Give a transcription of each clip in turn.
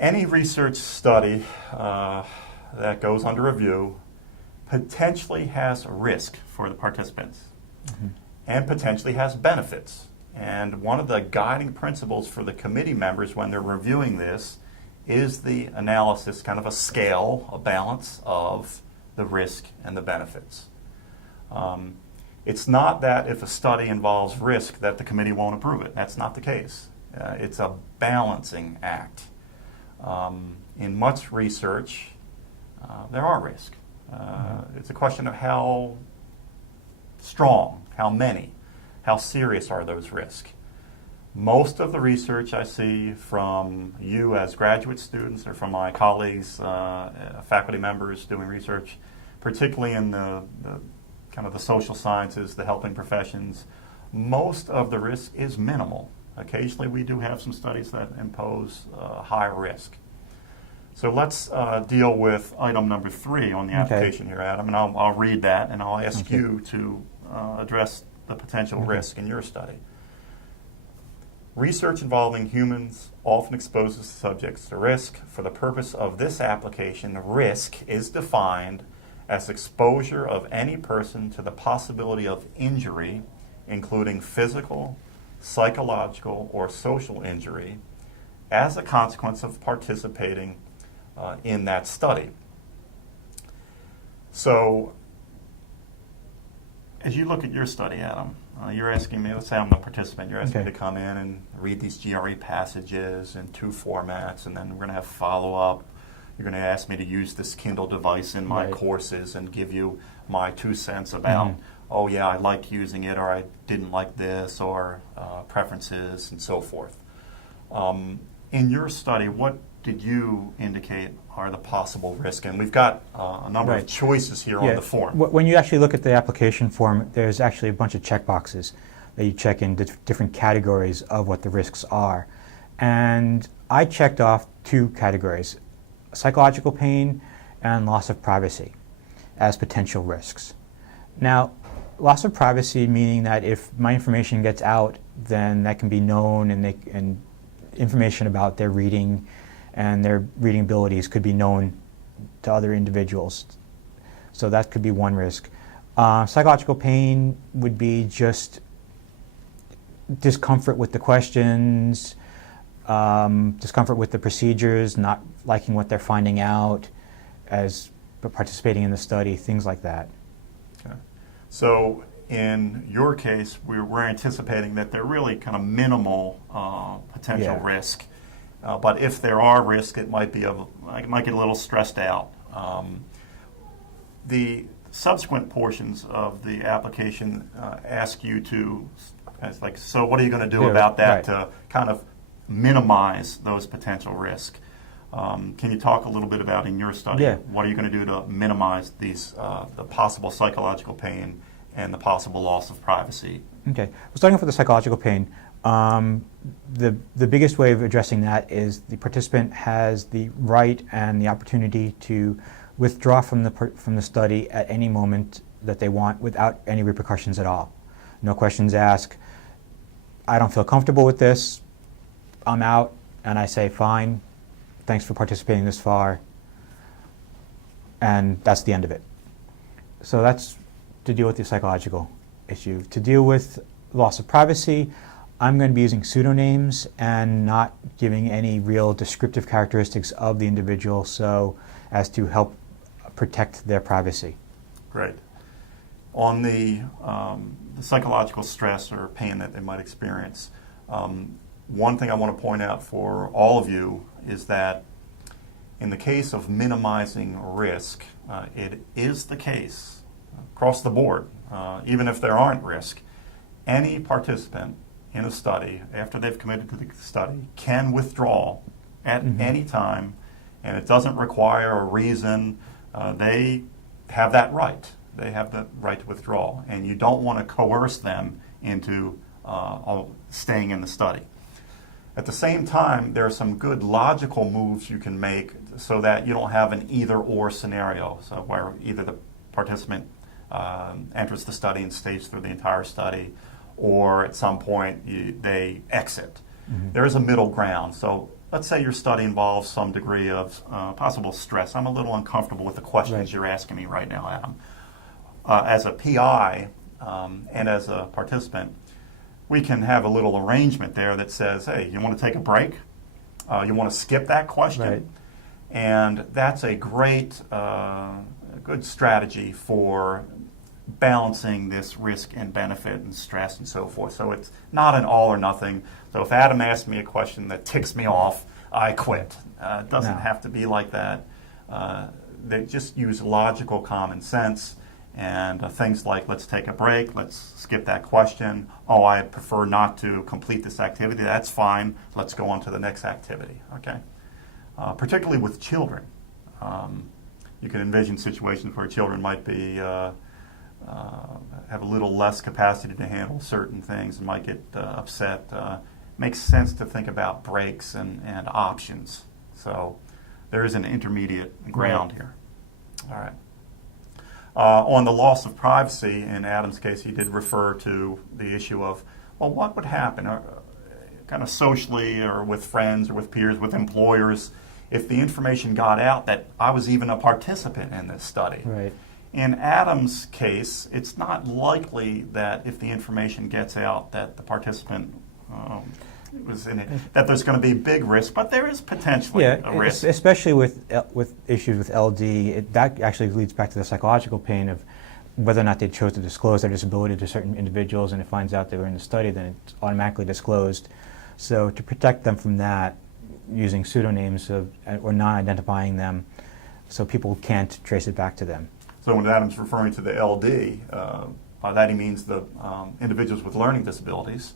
Any research study that goes under review potentially has risk for the participants and potentially has benefits. And one of the guiding principles for the committee members when they're reviewing this is the analysis, kind of a scale, a balance of the risk and the benefits. It's not that if a study involves risk that the committee won't approve it. That's not the case. It's a balancing act. In much research, there are risks. It's a question of how strong, how many, how serious are those risks. Most of the research I see from you as graduate students or from my colleagues, faculty members doing research, particularly in the kind of the social sciences, the helping professions, most of the risk is minimal. Occasionally we do have some studies that impose high risk. So let's deal with item number 3 on the application here, Adam, and I'll read that and I'll ask you to address the potential risk in your study. Research involving humans often exposes subjects to risk. For the purpose of this application, risk is defined as exposure of any person to the possibility of injury, including physical, psychological, or social injury, as a consequence of participating in that study. So, as you look at your study, Adam, you're asking me, let's say I'm a participant, you're asking me to come in and read these GRE passages in 2 formats, and then we're going to have follow-up. You're going to ask me to use this Kindle device in my courses and give you my 2 cents about, oh yeah, I like using it, or I didn't like this, or preferences, and so forth. In your study, what did you indicate are the possible risks? And we've got a number of choices here on the form. When you actually look at the application form, there's actually a bunch of checkboxes that you check in different categories of what the risks are. And I checked off 2 categories, psychological pain and loss of privacy as potential risks. Now, loss of privacy meaning that if my information gets out, then that can be known, and information about their reading and their reading abilities could be known to other individuals. So that could be one risk. Psychological pain would be just discomfort with the questions, discomfort with the procedures, not liking what they're finding out as participating in the study, things like that. Okay. So in your case, we're anticipating that they're really kind of minimal potential risk. But if there are risks, it might get a little stressed out. The subsequent portions of the application ask you to, so what are you going to do about that to kind of minimize those potential risks? Can you talk a little bit about in your study, what are you going to do to minimize these the possible psychological pain and the possible loss of privacy? Okay, well, starting off with the psychological pain, the biggest way of addressing that is the participant has the right and the opportunity to withdraw from the study at any moment that they want without any repercussions at all. No questions asked. I don't feel comfortable with this. I'm out, and I say, fine, thanks for participating this far, and that's the end of it. So that's to deal with the psychological issue. To deal with loss of privacy, I'm going to be using pseudonyms and not giving any real descriptive characteristics of the individual so as to help protect their privacy. Great. On the psychological stress or pain that they might experience, one thing I want to point out for all of you is that in the case of minimizing risk, it is the case across the board, even if there aren't risks, any participant in a study, after they've committed to the study, can withdraw at any time, and it doesn't require a reason. They have that right. They have the right to withdraw, and you don't want to coerce them into staying in the study. At the same time, there are some good logical moves you can make so that you don't have an either-or scenario, so where either the participant enters the study and stays through the entire study, or at some point they exit. There is a middle ground. So let's say your study involves some degree of possible stress. I'm a little uncomfortable with the questions Right. you're asking me right now, Adam. As a PI and as a participant, we can have a little arrangement there that says, hey, you want to take a break? You want to skip that question? Right. And that's a great, good strategy for balancing this risk and benefit and stress and so forth. So it's not an all or nothing. So if Adam asks me a question that ticks me off, I quit. It doesn't No. have to be like that. They just use logical common sense and things like, let's take a break, let's skip that question. Oh, I prefer not to complete this activity. That's fine. Let's go on to the next activity. Okay. Particularly with children. You can envision situations where children might be have a little less capacity to handle certain things and might get upset. Makes sense to think about breaks and options. So there is an intermediate ground here. All right. On the loss of privacy, in Adam's case, he did refer to the issue of, well, what would happen kind of socially or with friends or with peers, with employers, if the information got out that I was even a participant in this study. Right. In Adam's case, it's not likely that if the information gets out that the participant was in it, that there's going to be big risk, but there is potentially a risk. Especially with issues with LD, that actually leads back to the psychological pain of whether or not they chose to disclose their disability to certain individuals, and it finds out they were in the study, then it's automatically disclosed. So to protect them from that, using pseudonyms or non-identifying them, so people can't trace it back to them. So when Adam's referring to the LD, by that he means the individuals with learning disabilities.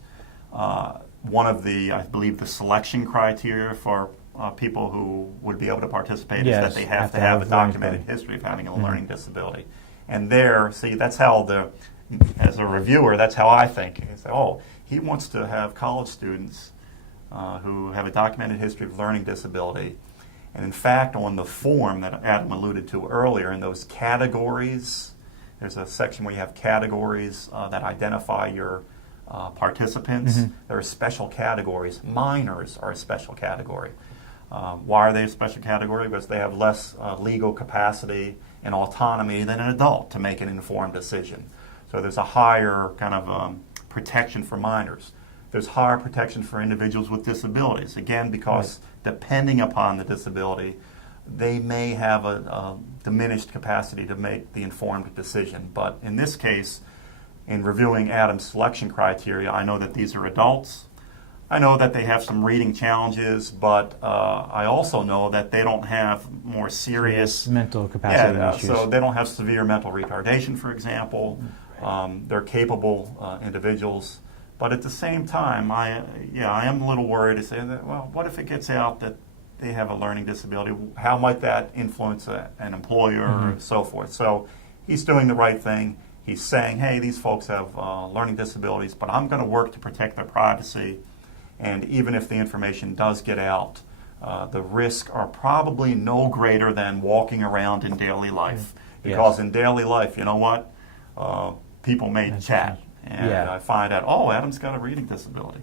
One of the, I believe, the selection criteria for people who would be able to participate is that they have to have a documented history of having a learning disability. And there, see, that's how as a reviewer, that's how I think. It's, oh, he wants to have college students who have a documented history of learning disability. And in fact, on the form that Adam alluded to earlier, in those categories, there's a section where you have categories that identify your participants. Mm-hmm. There are special categories. Minors are a special category. Why are they a special category? Because they have less legal capacity and autonomy than an adult to make an informed decision. So there's a higher kind of protection for minors. There's higher protection for individuals with disabilities. Again, because depending upon the disability, they may have a diminished capacity to make the informed decision. But in this case, in reviewing Adam's selection criteria, I know that these are adults. I know that they have some reading challenges, but I also know that they don't have more serious mental capacity issues. So they don't have severe mental retardation, for example. They're capable individuals. But at the same time, I am a little worried to say that, well, what if it gets out that they have a learning disability? How might that influence an employer or so forth? So he's doing the right thing. He's saying, hey, these folks have learning disabilities, but I'm going to work to protect their privacy. And even if the information does get out, the risks are probably no greater than walking around in daily life. Because in daily life, you know what? People may chat. And I find out, oh, Adam's got a reading disability.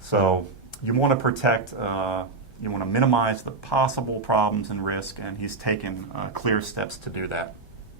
So you want to protect, you want to minimize the possible problems and risk, and he's taken clear steps to do that.